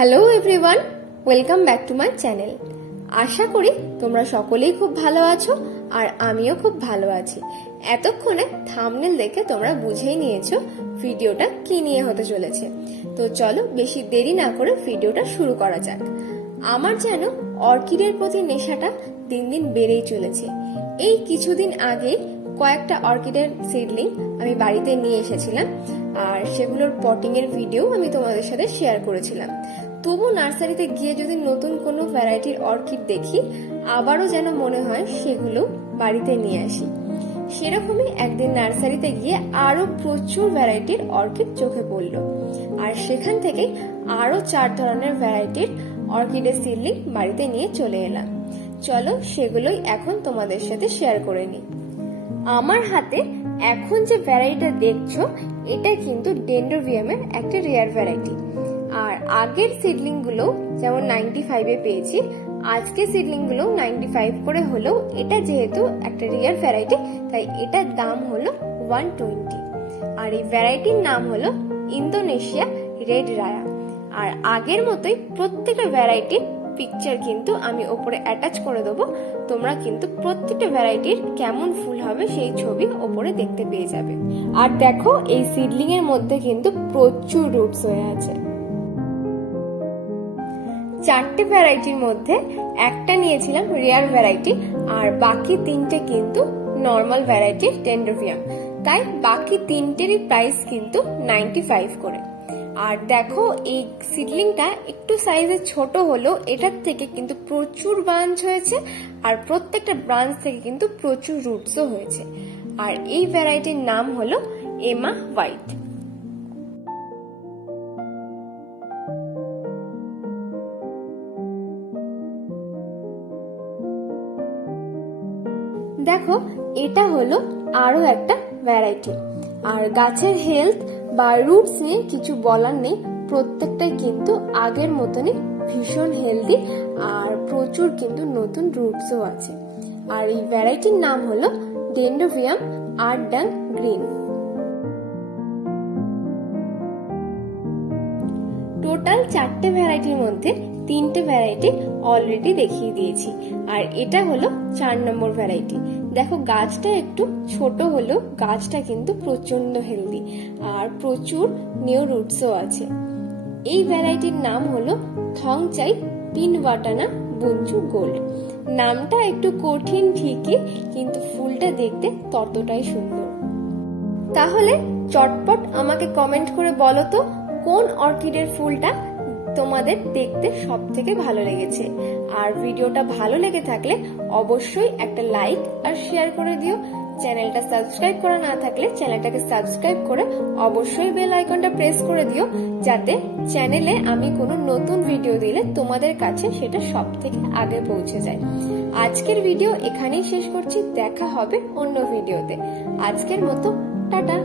Hello everyone, welcome back to my channel. আশা করি তোমরা সকলেই খুব ভালো আছো আর আমিও খুব ভালো আছি। এতক্ষণে থাম্বনেল দেখে তোমরা বুঝেই নিয়েছো ভিডিওটা কি নিয়ে হতে চলেছে। তো চলো বেশি দেরি না করে ভিডিওটা শুরু করা যাক। আমার যেন অর্কিডের প্রতি নেশাটা দিন দিন বেড়েই চলেছে। এই কিছুদিন আগে কয়েকটা অর্কিডের সিডলিং আমি বাড়িতে নিয়ে এসেছিলাম আর সেগুলোর পটিং এর ভিডিও আমি তোমাদের সাথে শেয়ার করেছিলাম। তবু নার্সারিতে গিয়ে যদি নতুন কোনো ভ্যারাইটির অর্কিড দেখি আবারও যেন মনে হয় সেগুলো বাড়িতে নিয়ে আসি। সেরকমই একদিন নার্সারিতে গিয়ে আরো প্রচুর ভ্যারাইটির অর্কিড চোখে পড়লো আর সেখান থেকে আরো 4 ধরনের ভ্যারাইটির অর্কিডের সিডলিং বাড়িতে নিয়ে চলে এলাম। চলো সেগুলোই এখন তোমাদের সাথে শেয়ার করে নিই। আমার হাতে এখন যে ভ্যারাইটিটা দেখছো এটা কিন্তু ডেন্ড্রোবিয়ামের একটা রেয়ার ভ্যারাইটি। আর আগের সিডলিং গুলো যেমন 95 এ পেয়েছি, আজকে সিডলিং গুলো 95 করে হলেও এটা যেহেতু একটা রেয়ার ভ্যারাইটি তাই এটার দাম হলো 120। আর এই ভ্যারাইটির নাম হলো ইন্দোনেশিয়া রেড রায়া। আর আগের মতোই প্রত্যেকটা ভ্যারাইটির পিকচার কিন্তু আমি ওপরে অ্যাটাচ করে দেবো। তোমরা কিন্তু প্রত্যেকটা ভ্যারাইটির কেমন ফুল হবে সেই ছবি ওপরে দেখতে পেয়ে যাবে। আর দেখো এই সিডলিং এর মধ্যে কিন্তু প্রচুর রুটস হয়ে আছে। 4টে ভ্যারাইটির মধ্যে একটা নিয়েছিলাম রেয়ার ভ্যারাইটি আর বাকি 3টে কিন্তু নর্মাল ভ্যারাইটির ডেন্ড্রোবিয়াম। তাই বাকি 3টেরই প্রাইস কিন্তু 95 করে। আর দেখো এই সিডলিংটা একটু সাইজে ছোট হলো, এটার থেকে কিন্তু প্রচুর ব্রাঞ্চ হয়েছে আর প্রত্যেকটা ব্রাঞ্চ থেকে কিন্তু প্রচুর রুটসও হয়েছে। আর এই ভ্যারাইটির নাম হলো এমা হোয়াইট। দেখো এটা হলো আরো একটা ভ্যারাইটি। আর গাছের হেলথ বা রুটস নিয়ে কিছু বলার নেই, প্রত্যেকটাই কিন্তু আগের মতনই ভীষণ হেলদি আর প্রচুর কিন্তু নতুন রুটসও আছে। আর এই ভ্যারাইটির নাম হলো ডেন্ড্রোবিয়াম আর্ডাং গ্রিন। টোটাল 4টে ভ্যারাইটির মধ্যে 3টে ভ্যারাইটি অলরেডি দেখিয়ে দিয়েছি আর এটা হলো 4 নম্বর ভ্যারাইটি। দেখো গাছটা একটু ছোট হলেও গাছটা কিন্তু প্রচন্ড হেলদি আর প্রচুর নিউ রুটসও আছে। এই ভ্যারাইটির নাম হলো থংচাই পিনওয়াটানা বুঞ্চু গোল্ড। নামটা একটু কঠিন ঠিকই, কিন্তু ফুলটা দেখতে ততটাই সুন্দর। তাহলে চটপট আমাকে কমেন্ট করে বলো তো কোন অর্কিডের ফুলটা তোমাদের দেখতে সব থেকে ভালো লেগেছে। আর ভিডিওটা ভালো লেগে থাকলে অবশ্যই একটা লাইক আর শেয়ার করে দিও। চ্যানেলটা সাবস্ক্রাইব করা না থাকলে চ্যানেলটাকে সাবস্ক্রাইব করে অবশ্যই বেল আইকনটা প্রেস করে দিও, যাতে চ্যানেলে আমি কোনো নতুন ভিডিও দিলে তোমাদের কাছে সেটা সব থেকে আগে পৌঁছে যায়। আজকের ভিডিও এখানেই শেষ করছি, দেখা হবে অন্য ভিডিওতে। আজকের মতো টাটা।